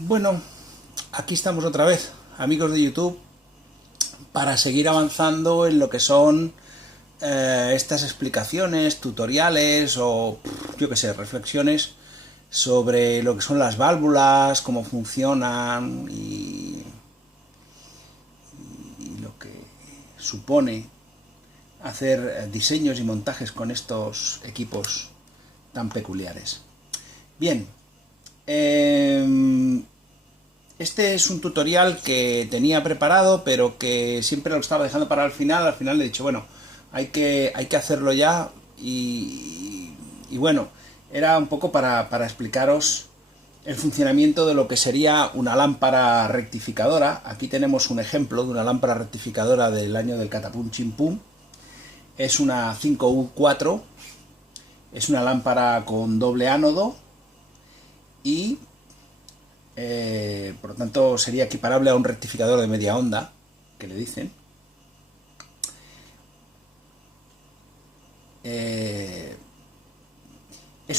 Bueno, aquí estamos otra vez, amigos de YouTube, para seguir avanzando en lo que son estas explicaciones, tutoriales o, yo qué sé, reflexiones sobre lo que son las válvulas, cómo funcionan y lo que supone hacer diseños y montajes con estos equipos tan peculiares. Bien, este es un tutorial que tenía preparado, pero que siempre lo estaba dejando para el final. Al final le he dicho, bueno, hay que hacerlo ya. Y bueno, era un poco para explicaros el funcionamiento de lo que sería una lámpara rectificadora. Aquí tenemos un ejemplo de una lámpara rectificadora del año del catapum chimpum. Es una 5U4, es una lámpara con doble ánodo y por lo tanto sería equiparable a un rectificador de media onda, que le dicen. Es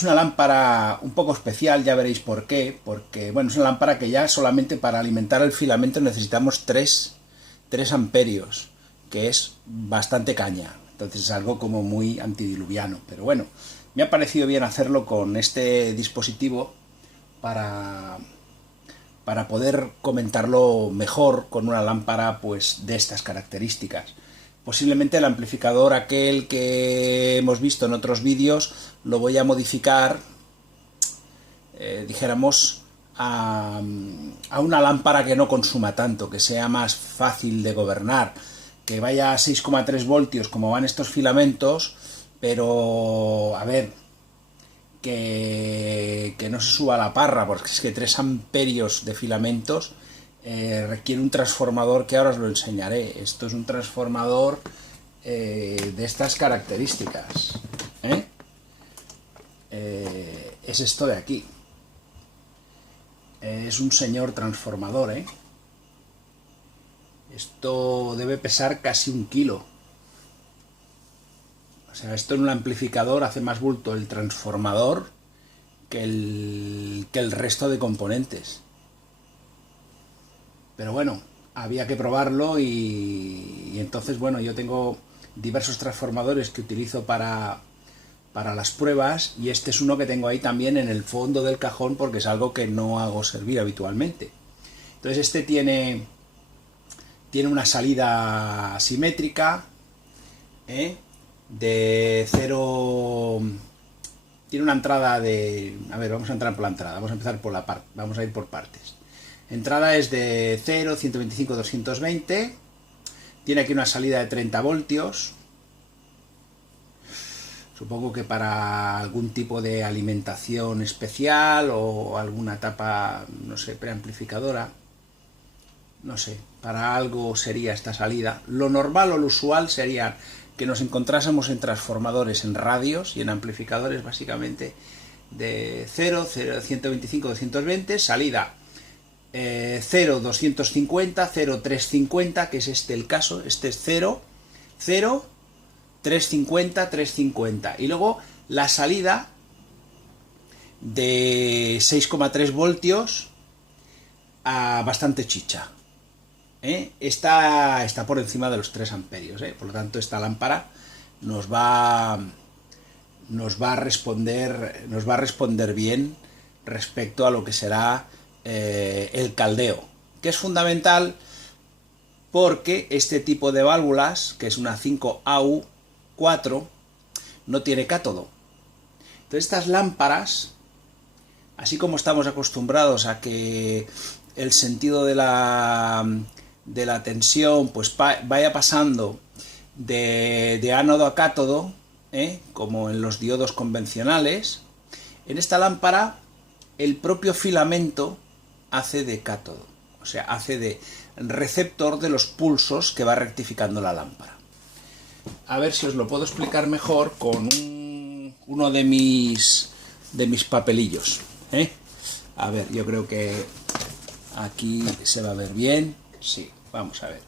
una lámpara un poco especial, ya veréis por qué, porque bueno, es una lámpara que ya solamente para alimentar el filamento necesitamos 3 amperios, que es bastante caña. Entonces es algo como muy antidiluviano, pero bueno, me ha parecido bien hacerlo con este dispositivo para poder comentarlo mejor con una lámpara pues de estas características. Posiblemente el amplificador aquel que hemos visto en otros vídeos lo voy a modificar, dijéramos, a una lámpara que no consuma tanto, que sea más fácil de gobernar, que vaya a 6,3 voltios como van estos filamentos, pero a ver, que no se suba a la parra, porque es que 3 amperios de filamentos requiere un transformador que ahora os lo enseñaré. Esto es un transformador de estas características. Es esto de aquí. Es un señor transformador. Esto debe pesar casi 1 kilo. O sea, esto en un amplificador hace más bulto el transformador que el resto de componentes. Pero bueno, había que probarlo y entonces, bueno, yo tengo diversos transformadores que utilizo para las pruebas y este es uno que tengo ahí también en el fondo del cajón porque es algo que no hago servir habitualmente. Entonces este tiene una salida simétrica, de 0, tiene una entrada de, a ver, vamos a entrar por la entrada, vamos a empezar por la parte, vamos a ir por partes. Entrada es de 0, 125, 220, tiene aquí una salida de 30 voltios, supongo que para algún tipo de alimentación especial o alguna etapa, no sé, preamplificadora, no sé, para algo sería esta salida. Lo normal o lo usual sería que nos encontrásemos en transformadores en radios y en amplificadores básicamente de 0, 125, 220, salida 0, 250, 0, 350, que es este el caso, este es 0, 0, 350, 350, y luego la salida de 6,3 voltios a bastante chicha. Está por encima de los 3 amperios, por lo tanto esta lámpara nos va a responder bien respecto a lo que será el caldeo, que es fundamental porque este tipo de válvulas, que es una 5AU4, no tiene cátodo. Entonces estas lámparas, así como estamos acostumbrados a que el sentido de la tensión pues vaya pasando de ánodo a cátodo, como en los diodos convencionales, en esta lámpara el propio filamento hace de cátodo, o sea, hace de receptor de los pulsos que va rectificando la lámpara. A ver si os lo puedo explicar mejor con uno de mis papelillos. A ver, yo creo que aquí se va a ver bien. Sí, vamos a ver.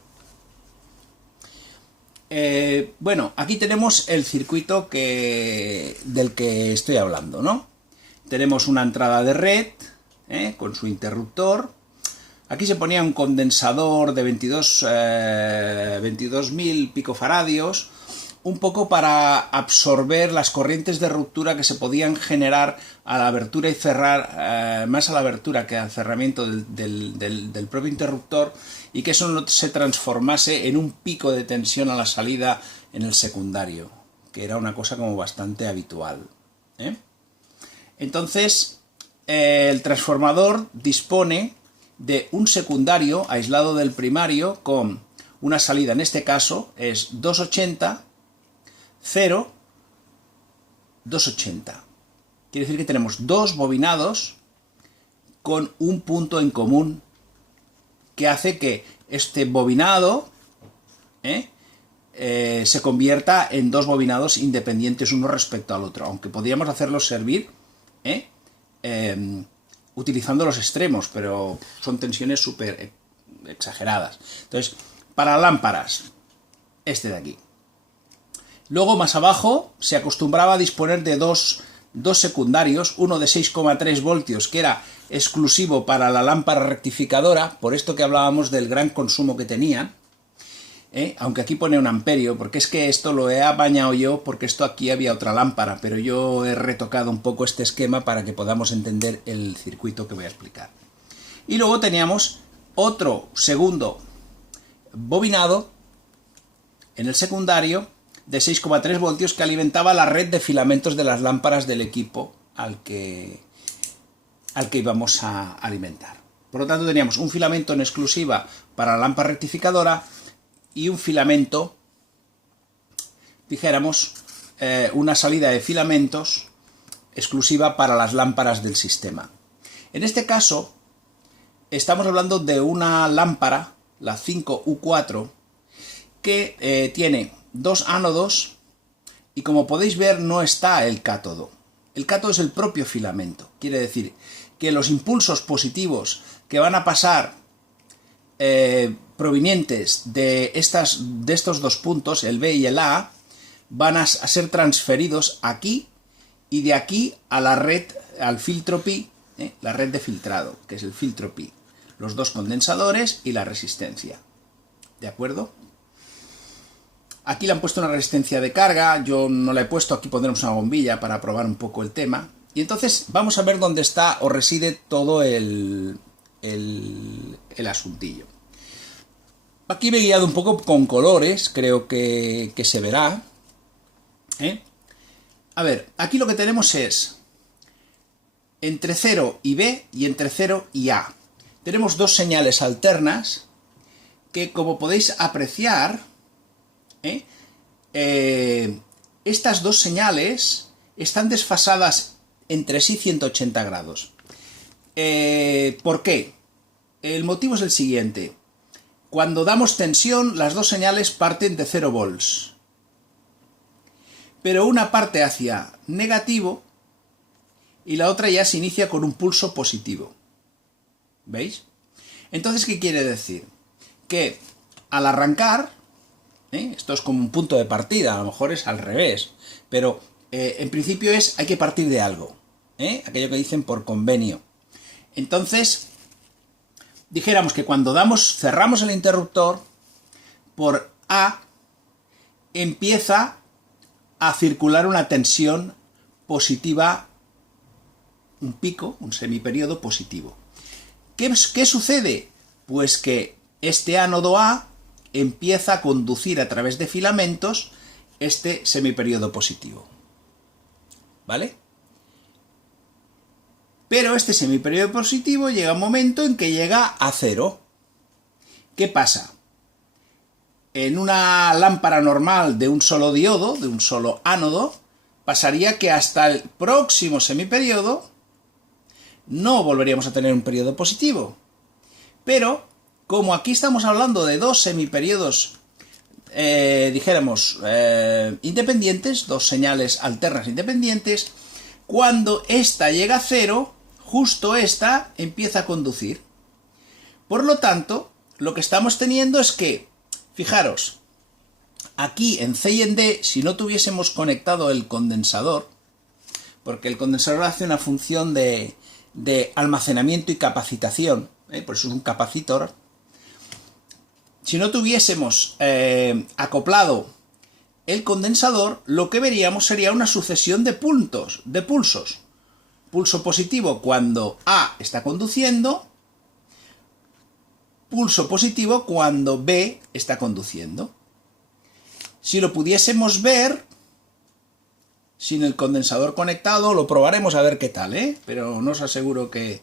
Bueno, aquí tenemos el circuito del que estoy hablando, ¿no? Tenemos una entrada de red, con su interruptor. Aquí se ponía un condensador de 22.000 picofaradios, un poco para absorber las corrientes de ruptura que se podían generar a la abertura y cerrar, más a la abertura que al cerramiento del propio interruptor, y que eso no se transformase en un pico de tensión a la salida en el secundario, que era una cosa como bastante habitual. Entonces, el transformador dispone de un secundario aislado del primario con una salida, en este caso es 280, 0, 280. Quiere decir que tenemos dos bobinados con un punto en común que hace que este bobinado se convierta en dos bobinados independientes uno respecto al otro, aunque podríamos hacerlos servir utilizando los extremos, pero son tensiones súper exageradas. Entonces, para lámparas, este de aquí. Luego, más abajo, se acostumbraba a disponer de dos secundarios, uno de 6,3 voltios, que era exclusivo para la lámpara rectificadora, por esto que hablábamos del gran consumo que tenían, aunque aquí pone un amperio, porque es que esto lo he apañado yo, porque esto aquí había otra lámpara, pero yo he retocado un poco este esquema para que podamos entender el circuito que voy a explicar. Y luego teníamos otro segundo bobinado en el secundario de 6,3 voltios que alimentaba la red de filamentos de las lámparas del equipo al que íbamos a alimentar. Por lo tanto, teníamos un filamento en exclusiva para la lámpara rectificadora y un filamento, dijéramos, una salida de filamentos exclusiva para las lámparas del sistema. En este caso, estamos hablando de una lámpara, la 5U4, que tiene dos ánodos y, como podéis ver, no está el cátodo. El cátodo es el propio filamento. Quiere decir que los impulsos positivos que van a pasar provenientes de estos dos puntos, el B y el A, van a ser transferidos aquí y de aquí a la red, al filtro pi, la red de filtrado, que es el filtro pi, los dos condensadores y la resistencia. ¿De acuerdo? Aquí le han puesto una resistencia de carga, yo no la he puesto, aquí pondremos una bombilla para probar un poco el tema. Y entonces vamos a ver dónde está o reside todo el asuntillo. Aquí me he guiado un poco con colores, creo que se verá. A ver, aquí lo que tenemos es entre 0 y B y entre 0 y A. Tenemos dos señales alternas que, como podéis apreciar, estas dos señales están desfasadas entre sí 180 grados. ¿Por qué? El motivo es el siguiente. Cuando damos tensión, las dos señales parten de 0 volts. Pero una parte hacia negativo y la otra ya se inicia con un pulso positivo. ¿Veis? Entonces, ¿qué quiere decir? Que al arrancar, esto es como un punto de partida, a lo mejor es al revés, pero en principio hay que partir de algo, aquello que dicen por convenio. Entonces, dijéramos que cuando cerramos el interruptor, por A empieza a circular una tensión positiva, un pico, un semiperiodo positivo. ¿Qué sucede? Pues que este ánodo A empieza a conducir a través de filamentos este semiperiodo positivo. ¿Vale? Pero este semiperiodo positivo llega un momento en que llega a 0. ¿Qué pasa? En una lámpara normal de un solo diodo, de un solo ánodo, pasaría que hasta el próximo semiperiodo no volveríamos a tener un periodo positivo. Pero, como aquí estamos hablando de dos semiperiodos, dijéramos, independientes, dos señales alternas independientes, cuando esta llega a 0, justo esta empieza a conducir. Por lo tanto, lo que estamos teniendo es que, fijaros, aquí en C y en D, si no tuviésemos conectado el condensador, porque el condensador hace una función de de almacenamiento y capacitación, por eso es un capacitor. Si no tuviésemos acoplado el condensador, lo que veríamos sería una sucesión de pulsos. Pulso positivo cuando A está conduciendo, pulso positivo cuando B está conduciendo. Si lo pudiésemos ver sin el condensador conectado, lo probaremos a ver qué tal, pero no os aseguro que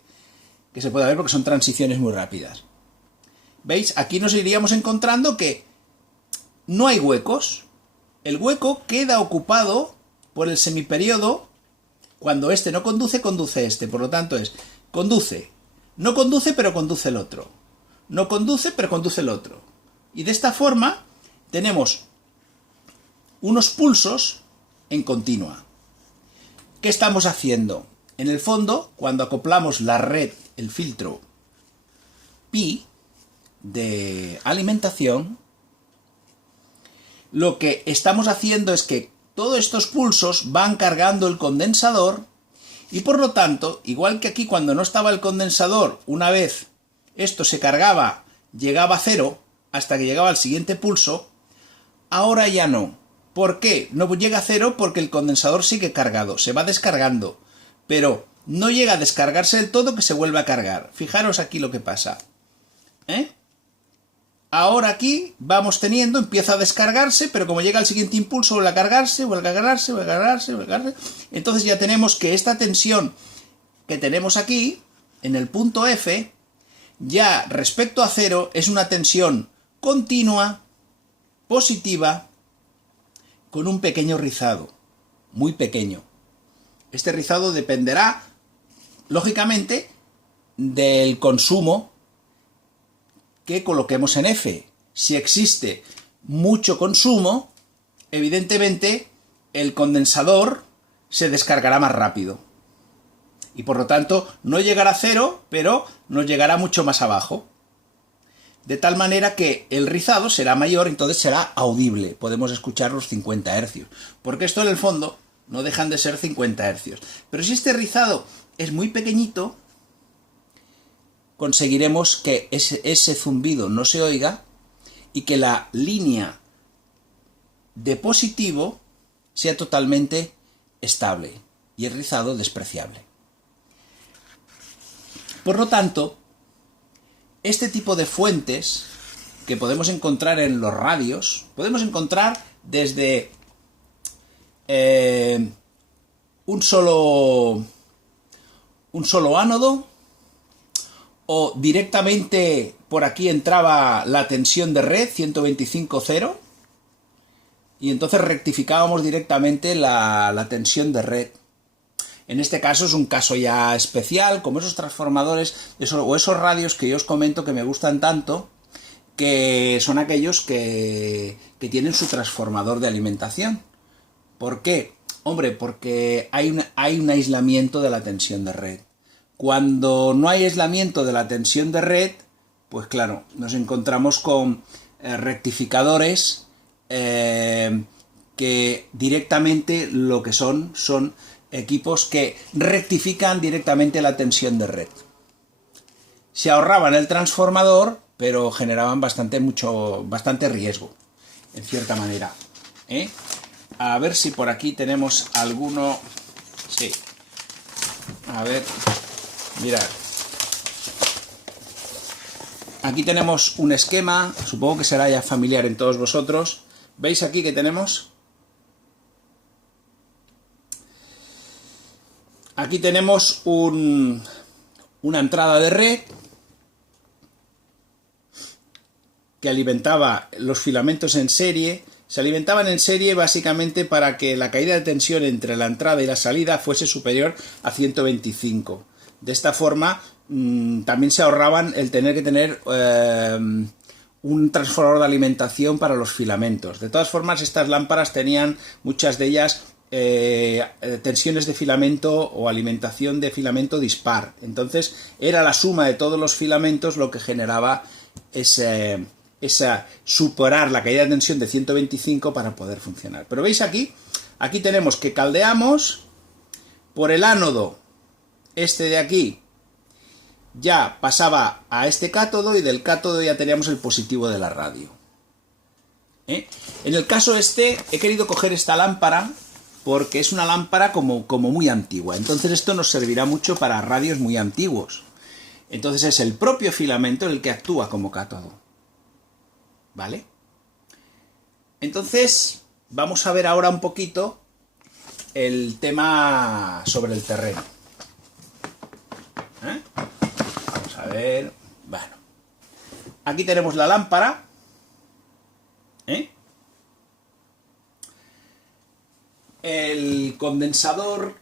se pueda ver porque son transiciones muy rápidas. ¿Veis? Aquí nos iríamos encontrando que no hay huecos. El hueco queda ocupado por el semiperiodo. Cuando este no conduce, conduce este. Por lo tanto es, conduce. No conduce, pero conduce el otro. No conduce, pero conduce el otro. Y de esta forma tenemos unos pulsos en continua. ¿Qué estamos haciendo? En el fondo, cuando acoplamos la red, el filtro pi de alimentación, lo que estamos haciendo es que todos estos pulsos van cargando el condensador y por lo tanto, igual que aquí cuando no estaba el condensador, una vez esto se cargaba, llegaba a cero hasta que llegaba al siguiente pulso, ahora ya no. ¿Por qué? No llega a cero porque el condensador sigue cargado, se va descargando, pero no llega a descargarse del todo que se vuelve a cargar. Fijaros aquí lo que pasa. Ahora aquí vamos teniendo, empieza a descargarse, pero como llega al siguiente impulso vuelve a cargarse, vuelve a cargarse, vuelve a cargarse, vuelve a cargarse. Entonces ya tenemos que esta tensión que tenemos aquí, en el punto F, ya respecto a cero es una tensión continua, positiva, con un pequeño rizado, muy pequeño. Este rizado dependerá, lógicamente, del consumo que coloquemos en F. Si existe mucho consumo, evidentemente el condensador se descargará más rápido. Y por lo tanto no llegará a cero, pero nos llegará mucho más abajo. De tal manera que el rizado será mayor, entonces será audible. Podemos escuchar los 50 Hz. Porque esto en el fondo no dejan de ser 50 Hz. Pero si este rizado es muy pequeñito, conseguiremos que ese zumbido no se oiga y que la línea de positivo sea totalmente estable y el rizado despreciable. Por lo tanto, este tipo de fuentes que podemos encontrar en los radios, podemos encontrar desde un solo ánodo, o directamente por aquí entraba la tensión de red 125.0 y entonces rectificábamos directamente la tensión de red. En este caso es un caso ya especial, como esos transformadores o esos radios que yo os comento que me gustan tanto, que son aquellos que tienen su transformador de alimentación. ¿Por qué? Hombre, porque hay un aislamiento de la tensión de red. Cuando no hay aislamiento de la tensión de red, pues claro, nos encontramos con rectificadores que directamente lo que son equipos que rectifican directamente la tensión de red. Se ahorraban el transformador, pero generaban bastante riesgo, en cierta manera. A ver si por aquí tenemos alguno. Sí. A ver. Mirad, aquí tenemos un esquema, supongo que será ya familiar en todos vosotros. ¿Veis aquí que tenemos? Aquí tenemos una entrada de red que alimentaba los filamentos en serie. Se alimentaban en serie básicamente para que la caída de tensión entre la entrada y la salida fuese superior a 125. De esta forma también se ahorraban el tener que tener un transformador de alimentación para los filamentos. De todas formas, estas lámparas tenían, muchas de ellas, tensiones de filamento o alimentación de filamento dispar. Entonces era la suma de todos los filamentos lo que generaba superar la caída de tensión de 125 para poder funcionar. Pero veis aquí tenemos que caldeamos por el ánodo. este de aquí ya pasaba a este cátodo y del cátodo ya teníamos el positivo de la radio. En el caso este he querido coger esta lámpara porque es una lámpara como muy antigua, entonces esto nos servirá mucho para radios muy antiguos. Entonces es el propio filamento el que actúa como cátodo, ¿vale? Entonces vamos a ver ahora un poquito el tema sobre el terreno. Vamos a ver, bueno, aquí tenemos la lámpara, el condensador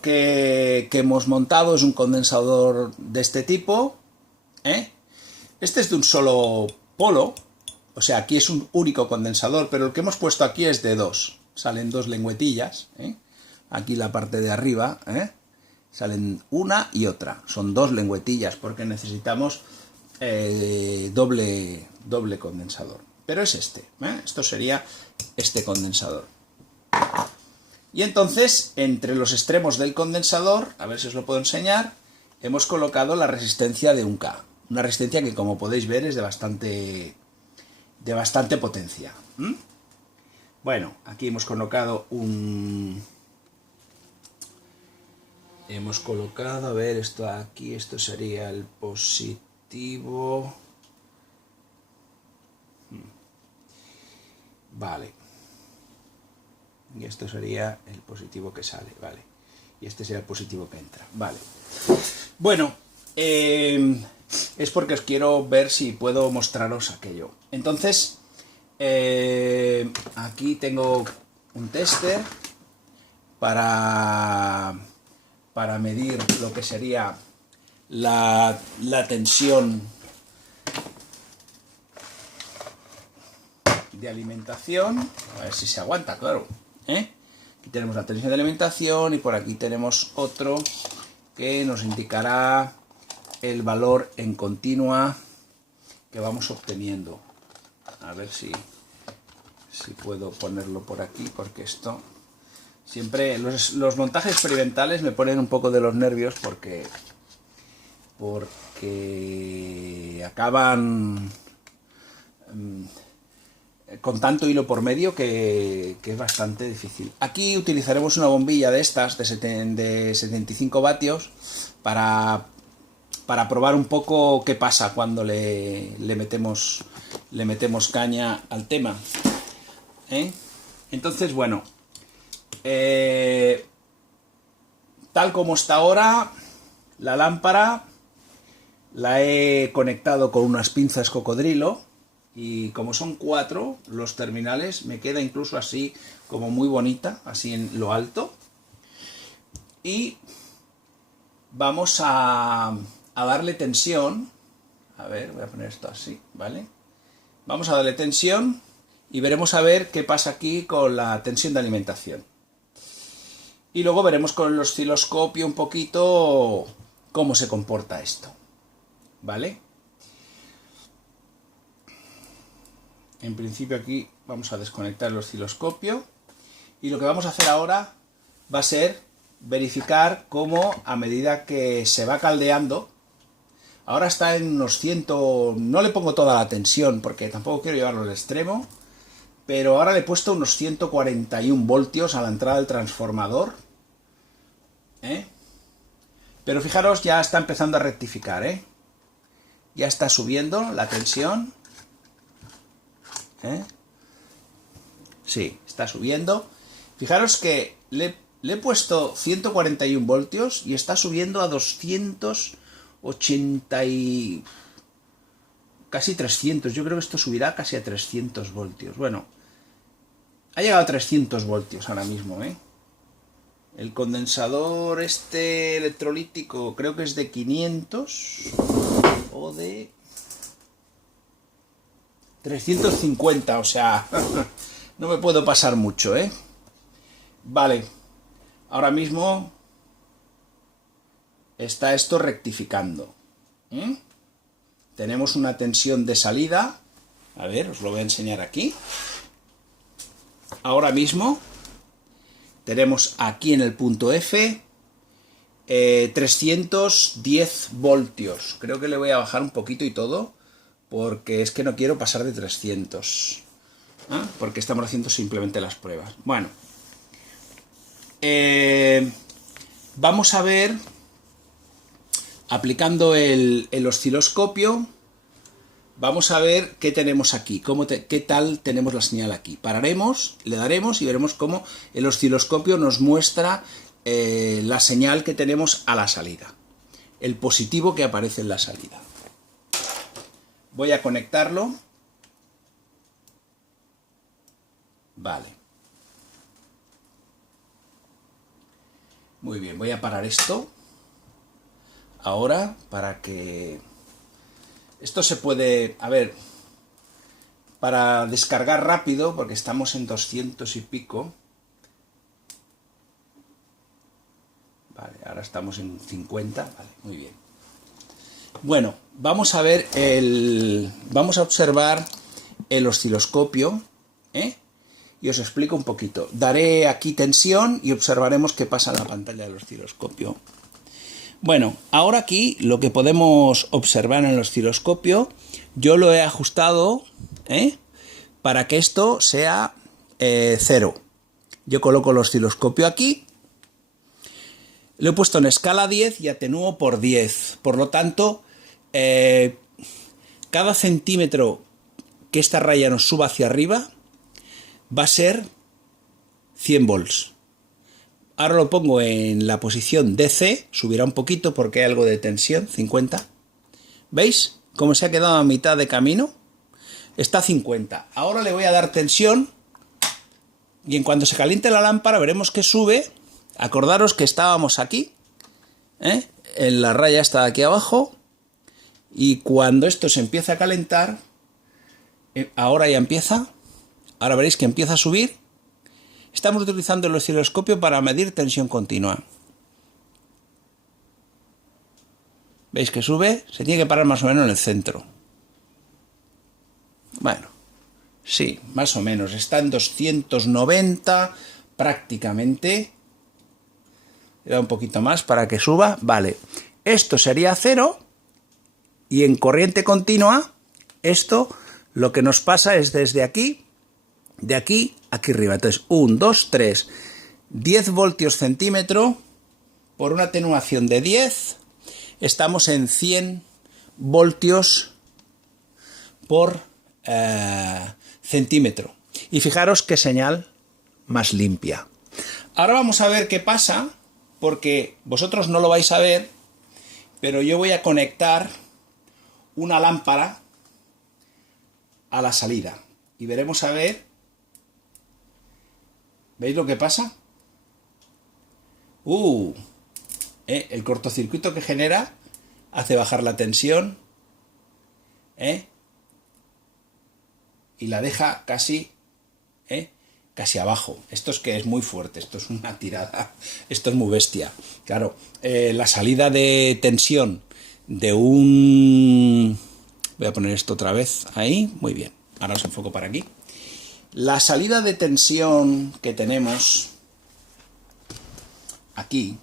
que hemos montado es un condensador de este tipo, este es de un solo polo, o sea, aquí es un único condensador, pero el que hemos puesto aquí es de dos, salen dos lengüetillas, aquí la parte de arriba, salen una y otra, son dos lengüetillas porque necesitamos doble condensador, pero es este, esto sería este condensador. Y entonces, entre los extremos del condensador, a ver si os lo puedo enseñar, hemos colocado la resistencia de 1K, una resistencia que, como podéis ver, es de bastante potencia. Bueno, aquí hemos colocado a ver, esto aquí, esto sería el positivo. Vale. Y esto sería el positivo que sale, vale. Y este sería el positivo que entra, vale. Bueno, es porque os quiero ver si puedo mostraros aquello. Entonces, aquí tengo un tester para medir lo que sería la tensión de alimentación. A ver si se aguanta, claro. Aquí tenemos la tensión de alimentación y por aquí tenemos otro que nos indicará el valor en continua que vamos obteniendo. A ver si puedo ponerlo por aquí, porque esto siempre los montajes experimentales me ponen un poco de los nervios porque acaban con tanto hilo por medio que es bastante difícil. Aquí utilizaremos una bombilla de estas de 75 vatios para probar un poco qué pasa cuando le metemos caña al tema. Entonces, bueno, tal como está ahora, la lámpara la he conectado con unas pinzas cocodrilo. Y como son 4 los terminales, me queda incluso así como muy bonita, así en lo alto. Y vamos a darle tensión. A ver, voy a poner esto así, ¿vale? Vamos a darle tensión y veremos a ver qué pasa aquí con la tensión de alimentación. Y luego veremos con el osciloscopio un poquito cómo se comporta esto, ¿vale? En principio aquí vamos a desconectar el osciloscopio y lo que vamos a hacer ahora va a ser verificar cómo a medida que se va caldeando, ahora está en unos 100, no le pongo toda la tensión porque tampoco quiero llevarlo al extremo, pero ahora le he puesto unos 141 voltios a la entrada del transformador, pero fijaros, ya está empezando a rectificar, ya está subiendo la tensión. Sí, está subiendo. Fijaros que le he puesto 141 voltios y está subiendo a 280 y casi 300. Yo creo que esto subirá casi a 300 voltios. Bueno, ha llegado a 300 voltios ahora mismo, El condensador este electrolítico creo que es de 500 o de 350, o sea, no me puedo pasar mucho, Vale, ahora mismo está esto rectificando. Tenemos una tensión de salida, a ver, os lo voy a enseñar aquí. Ahora mismo tenemos aquí en el punto F 310 voltios. Creo que le voy a bajar un poquito y todo, porque es que no quiero pasar de 300. Porque estamos haciendo simplemente las pruebas. Bueno, vamos a ver, aplicando el osciloscopio, vamos a ver qué tenemos aquí, qué tal tenemos la señal aquí. Pararemos, le daremos y veremos cómo el osciloscopio nos muestra la señal que tenemos a la salida, el positivo que aparece en la salida. Voy a conectarlo. Vale. Muy bien, voy a parar esto ahora para que... Esto se puede... A ver, para descargar rápido, porque estamos en 200 y pico. Vale, ahora estamos en 50. Vale, muy bien. Bueno, vamos a ver vamos a observar el osciloscopio, y os explico un poquito. Daré aquí tensión y observaremos qué pasa en la pantalla del osciloscopio. Bueno, ahora aquí lo que podemos observar en el osciloscopio, yo lo he ajustado para que esto sea 0. Yo coloco el osciloscopio aquí, lo he puesto en escala 10 y atenúo por 10. Por lo tanto, cada centímetro que esta raya nos suba hacia arriba va a ser 100 volts. Ahora lo pongo en la posición DC, subirá un poquito porque hay algo de tensión, 50. ¿Veis cómo se ha quedado a mitad de camino? Está a 50. Ahora le voy a dar tensión y en cuanto se caliente la lámpara veremos que sube. Acordaros que estábamos aquí, en la raya está aquí abajo, y cuando esto se empieza a calentar, ahora ya empieza, ahora veréis que empieza a subir. Estamos utilizando el osciloscopio para medir tensión continua. ¿Veis que sube? Se tiene que parar más o menos en el centro. Bueno, sí, más o menos. Está en 290 prácticamente. Le da un poquito más para que suba. Vale. Esto sería 0. Y en corriente continua, esto lo que nos pasa es desde aquí, de aquí, aquí arriba. Entonces, 1, 2, 3, 10 voltios centímetro por una atenuación de 10. Estamos en 100 voltios por centímetro. Y fijaros qué señal más limpia. Ahora vamos a ver qué pasa, porque vosotros no lo vais a ver, pero yo voy a conectar una lámpara a la salida. Y veremos a ver. ¿Veis lo que pasa? El cortocircuito que genera hace bajar la tensión, y la deja casi abajo. Esto es que es muy fuerte, esto es una tirada, esto es muy bestia. Claro, la salida de tensión de un... Voy a poner esto otra vez ahí, muy bien. Ahora os enfoco para aquí. La salida de tensión que tenemos aquí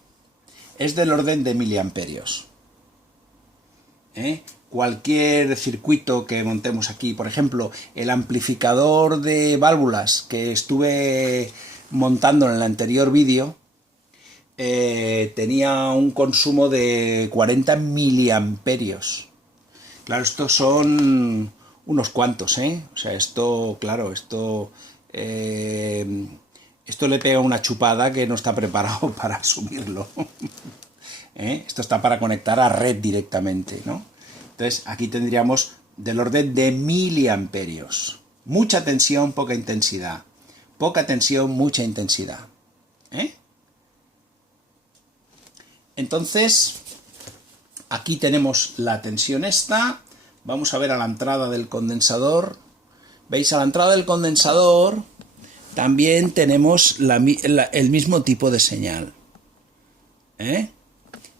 es del orden de miliamperios. Cualquier circuito que montemos aquí, por ejemplo, el amplificador de válvulas que estuve montando en el anterior vídeo, tenía un consumo de 40 miliamperios. Claro, estos son unos cuantos, O sea, esto, claro, esto le pega una chupada que no está preparado para asumirlo. Esto está para conectar a red directamente, ¿no? Entonces, aquí tendríamos del orden de miliamperios. Mucha tensión, poca intensidad. Poca tensión, mucha intensidad. Entonces, aquí tenemos la tensión esta. Vamos a ver a la entrada del condensador. ¿Veis? A la entrada del condensador también tenemos el mismo tipo de señal.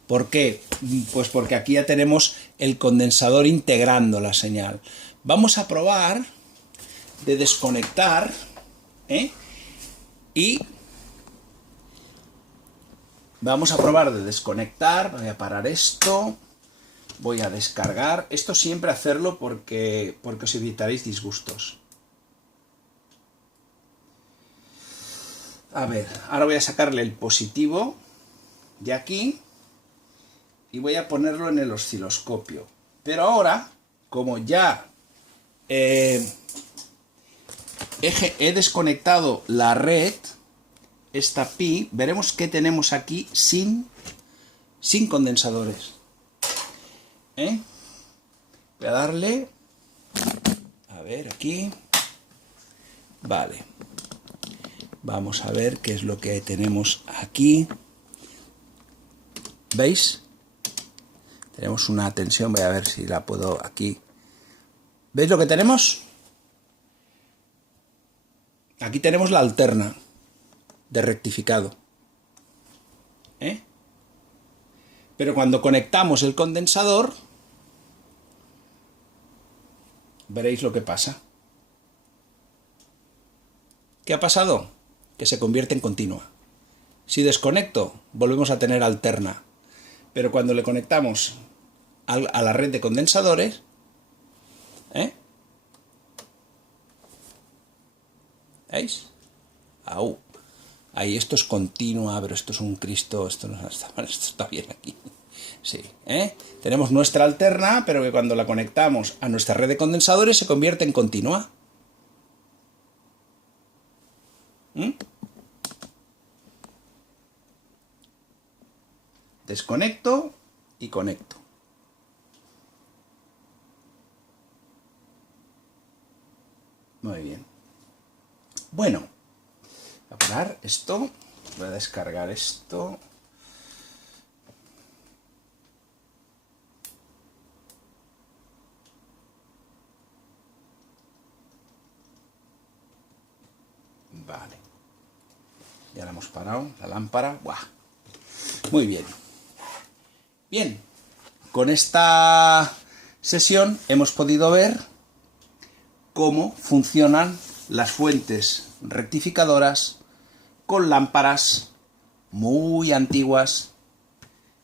¿Por qué? Pues porque aquí ya tenemos el condensador integrando la señal. Vamos a probar de desconectar y Vamos a probar de desconectar. Voy a parar esto. Voy a descargar. Esto siempre hacerlo porque os evitaréis disgustos. A ver, ahora voy a sacarle el positivo de aquí y voy a ponerlo en el osciloscopio. Pero ahora, como ya he desconectado la red, esta pi, veremos que tenemos aquí sin condensadores. Voy a darle, a ver, aquí, vale. Vamos a ver qué es lo que tenemos aquí. ¿Veis? Tenemos una tensión, voy a ver si la puedo aquí. ¿Veis lo que tenemos? Aquí tenemos la alterna de rectificado. Pero cuando conectamos el condensador, veréis lo que pasa. ¿Qué ha pasado? Que se convierte en continua. Si desconecto, volvemos a tener alterna. Pero cuando le conectamos a la red de condensadores, ¿veis? Ahí esto es continua, pero esto es un Cristo, esto no está mal, esto está bien aquí. Sí, tenemos nuestra alterna, pero que cuando la conectamos a nuestra red de condensadores se convierte en continua. Desconecto y conecto. Muy bien. Bueno, voy a parar esto, voy a descargar esto. Vale. Ya la hemos parado, la lámpara. ¡Buah! Muy bien. Bien, con esta sesión hemos podido ver cómo funcionan las fuentes rectificadoras con lámparas muy antiguas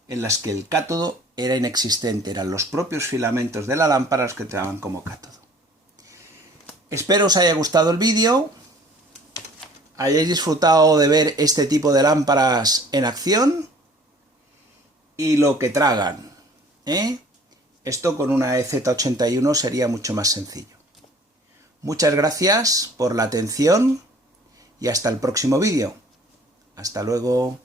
en las que el cátodo era inexistente, eran los propios filamentos de la lámpara los que te daban como cátodo. Espero os haya gustado el vídeo, hayáis disfrutado de ver este tipo de lámparas en acción y lo que tragan. Esto con una EZ81 sería mucho más sencillo. Muchas gracias por la atención y hasta el próximo vídeo. Hasta luego.